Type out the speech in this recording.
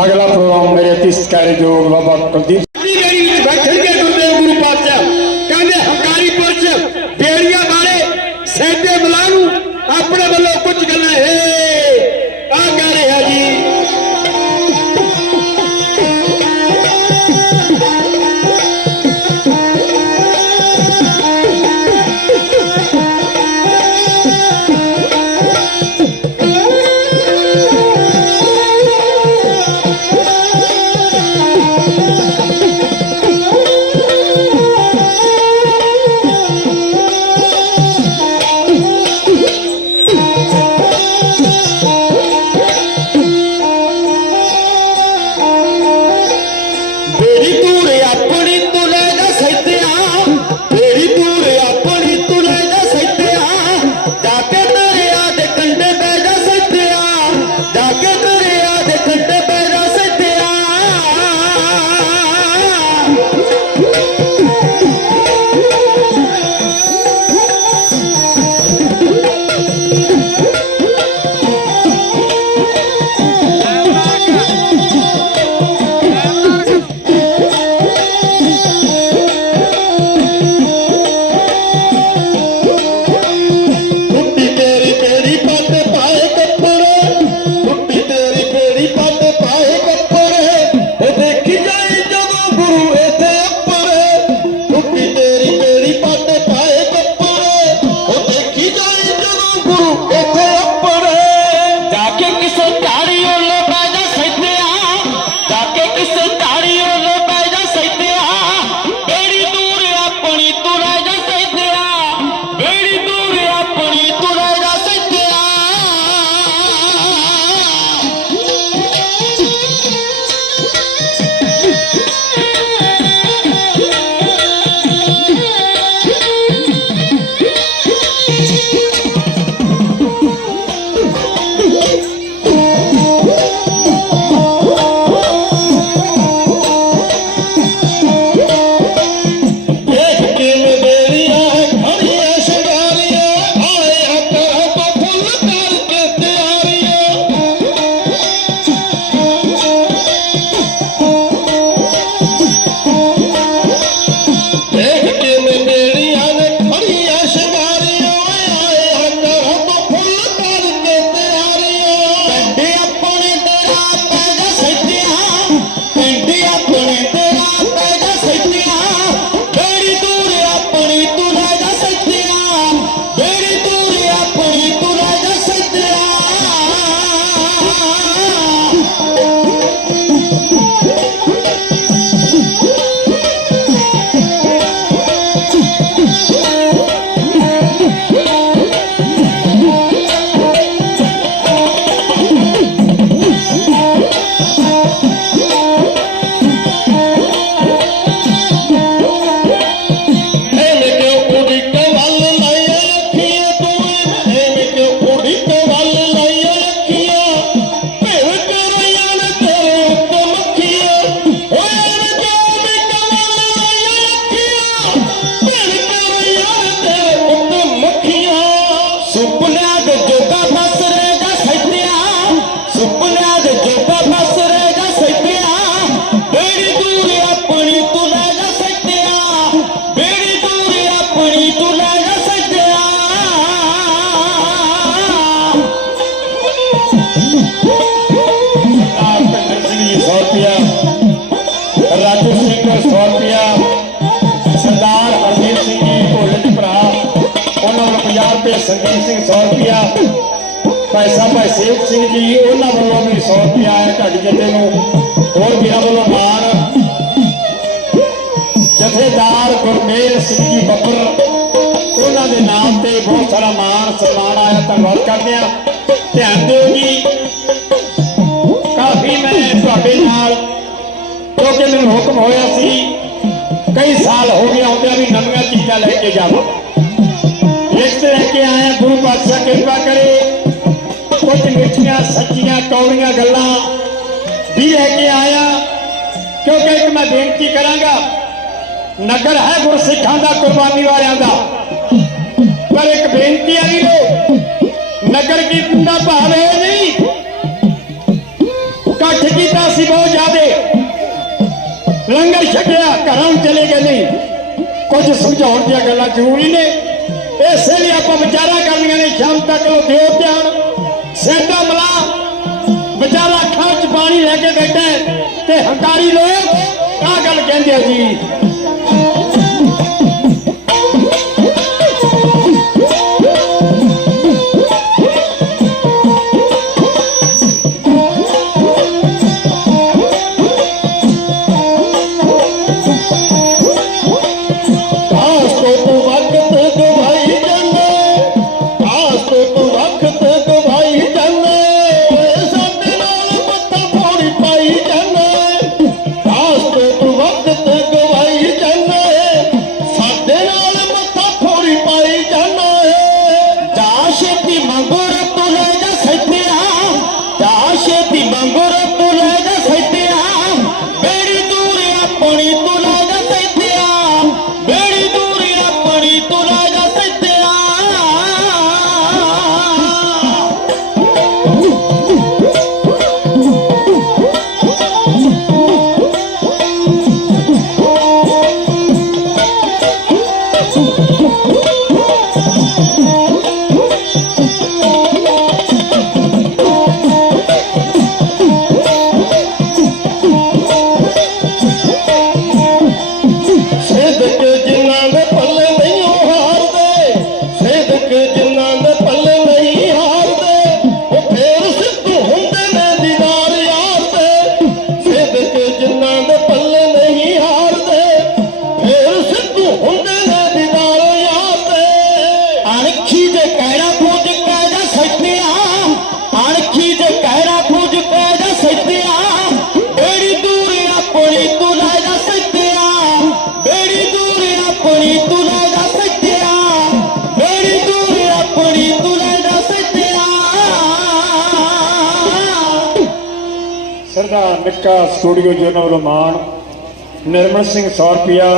Agar program beretis kari jo babak kondisi. Raju Singh 100 ਰੁਪਿਆ ਸਰਦਾਰ ਹਰਦੀਪ ਸਿੰਘ ਜੀ, ਭੋਲੇ ਦੇ ਭਰਾ, ਉਹਨਾਂ ਨੂੰ 50 ਰੁਪਏ ਸੰਦੀਪ ਸਿੰਘ 100 ਰੁਪਿਆ ਪੈਸਾ ਭਾਈ ਸੇਵ ਸਿੰਘ ਜੀ, ਉਹਨਾਂ ਵੱਲੋਂ ਵੀ 100 ਰੁਪਿਆ ਆਇਆ ਢੱਡ ਜੱਤੇ ਨੂੰ। ਹੋਰ ਵੀਰਾਂ ਵੱਲੋਂ ਮਾਨ ਜਥੇਦਾਰ ਗੁਰਮੇਲ ਸਿੰਘ ਜੀ ਬੱਬਰ, ਉਹਨਾਂ ਦੇ ਨਾਮ ਤੇ ਬਹੁਤ ਸਾਰਾ ਮਾਣ, ਸਨਮਾਨ ਆਇਆ, ਧੰਨਵਾਦ ਕਰਦੇ ਆ ਧਿਆਨ ਦਿਓ ਜੀ, ਕਾਫੀ ਮੈਂ ਤੁਹਾਡੇ ਨਾਲ ਹੁਕਮ ਹੋਇਆ ਸੀ। ਕਈ ਸਾਲ ਹੋ ਗਏ ਆਉਂਦਿਆਂ ਵੀ ਨਵੀਆਂ ਚੀਜ਼ਾਂ ਲੈ ਕੇ ਜਾਵਾਂ। ਲਿਸਟ ਲੈ ਕੇ ਆਇਆ ਗੁਰੂ ਪਾਤਸ਼ਾਹ ਕਿਰਪਾ ਕਰੇ। ਕੁਝ ਮਿੱਠੀਆਂ, ਸੱਚੀਆਂ, ਕੌੜੀਆਂ ਗੱਲਾਂ ਵੀ ਲੈ ਕੇ ਆਇਆ। ਕਿਉਂਕਿ ਇੱਕ ਮੈਂ ਬੇਨਤੀ ਕਰਾਂਗਾ, ਨਗਰ ਹੈ ਗੁਰਸਿੱਖਾਂ ਦਾ, ਕੁਰਬਾਨੀ ਵਾਲਿਆਂ ਦਾ। ਪਰ ਇੱਕ ਬੇਨਤੀ ਆ ਵੀਰੋ, ਨਗਰ ਕੀਰਤਨ ਦਾ ਭਾਵ ਇਹ ਨਹੀਂ। ਇਕੱਠ ਕੀਤਾ ਸੀ ਬਹੁਤ ਜ਼ਿਆਦਾ। ਲੰਗਰ ਛਕਿਆ ਘਰਾਂ ਨੂੰ ਚਲੇ ਗਏ ਨਹੀਂ। ਕੁਝ ਸਮਝਾਉਣ ਦੀਆਂ ਗੱਲਾਂ ਜ਼ਰੂਰੀ ਨੇ। ਇਸੇ ਲਈ ਆਪਾਂ ਵਿਚਾਰਾਂ ਕਰਨੀਆਂ ਨੇ, ਸ਼ਾਮ ਤੱਕ ਲੋ ਦਿਓ ਧਿਆਨ। ਸੈਂਟਾ ਮਲਾ, ਵਿਚਾਰਾ ਅੱਖਾਂ 'ਚ ਪਾਣੀ ਲੈ ਕੇ ਬੈਠਾ ਤੇ ਹੰਕਾਰੀ ਲੋਕ ਆਹ ਗੱਲ ਕਹਿੰਦੇ ਜੀ। you. ਅਣਖੀ ਦੇ ਕਹਿਣਾ ਪੂਜ ਕਹਿ ਜਾ ਸੱਤਿਆ ਅਣਖੀ ਦੇ ਕਹਿਣਾ ਪੂਜ ਕਹਿ ਜਾ ਸੱਤਿਆ ਬੇੜੀ ਦੂਰ ਆਪਣੀ ਤੂੰ ਲੈ ਜਾ ਸੱਤਿਆ ਬੇੜੀ ਦੂਰ ਆਪਣੀ ਤੂੰ ਲੈ ਜਾ ਸੱਤਿਆ ਬੇੜੀ ਦੂਰ ਆਪਣੀ ਤੂੰ ਲੈ ਜਾ ਸੱਤਿਆ ਸਰਦਾਰ ਨਿੱਕਾ ਸਟੂਡੀਓ ਜਨਰਲ ਮਾਨ, ਨਿਰਮਲ ਸਿੰਘ 100 ਰੁਪਿਆ